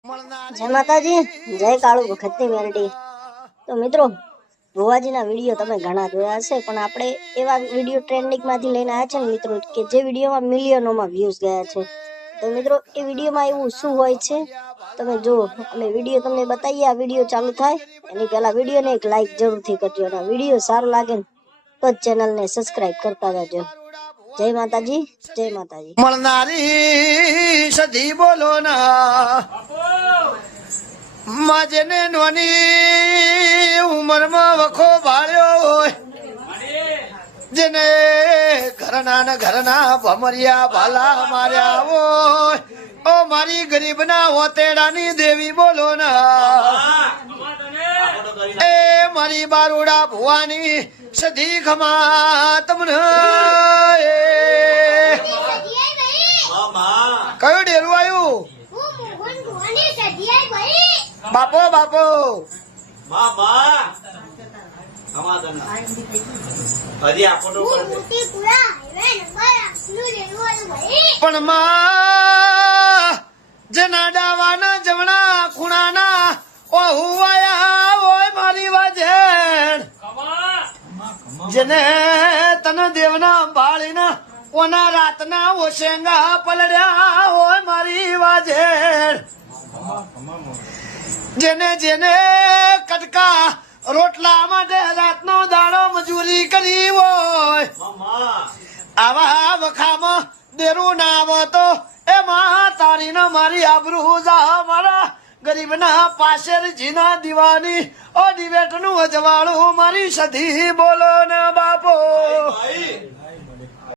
જય માતાજી, જય કાળુ ભખતની મેરડી। તો મિત્રો, ભુવાજીના વિડીયો તમે ઘણા જોયા હશે, પણ આપણે એવા વિડીયો ટ્રેન્ડિંગમાંથી લઈને આવ્યા છે ને મિત્રો, કે જે વિડીયોમાં મિલિયનોમાં વ્યૂઝ ગયા છે। તો મિત્રો, એ વિડીયોમાં એવું શું હોય છે તમે જો, અમે વિડીયો તમને બતાવીએ। આ વિડીયો ચાલુ થાય એની પહેલા વિડીયોને એક લાઈક જરૂરથી કરજો, અને વિડીયો સારો લાગે ને તો જ ચેનલને સબસ્ક્રાઈબ કરતા જજો। જય માતાજી, જય માતાજી। મળનારી સધી બોલો ના માજને નોની ઉંમરમાં વખો ભાળ્યો હોય, જેને ઘરના ભમરિયા ભાલા માર્યા હોય, ઓ મારી ગરીબના ઓતેડાની દેવી બોલો ના, એ મારી બારોડા ભુવાની સધી ખમા તમને। કયું ડેરું આવ્યું? બાપો બાપો પણ માં જના ડાવાના જમણા ખૂણાના ઓહુવાયા હોય મારી વાજેણ, જેને તને દેવના બાળીના ઓના રાતના ઓશેંગા પલડ્યા હોય મારી વાજેણ, જેને જેને કટકા રોટલા માટે રાતનો દાડો મજૂરી કરી હોય, આવા વખામાં દેરું ના આવો તો એમાં તારી ને મારી આબરૂ જા મારા ગરીબના પાછળ જીના દીવાની ઓ દિવેટનું અજવાળું મારી સધી બોલો ને બાપો।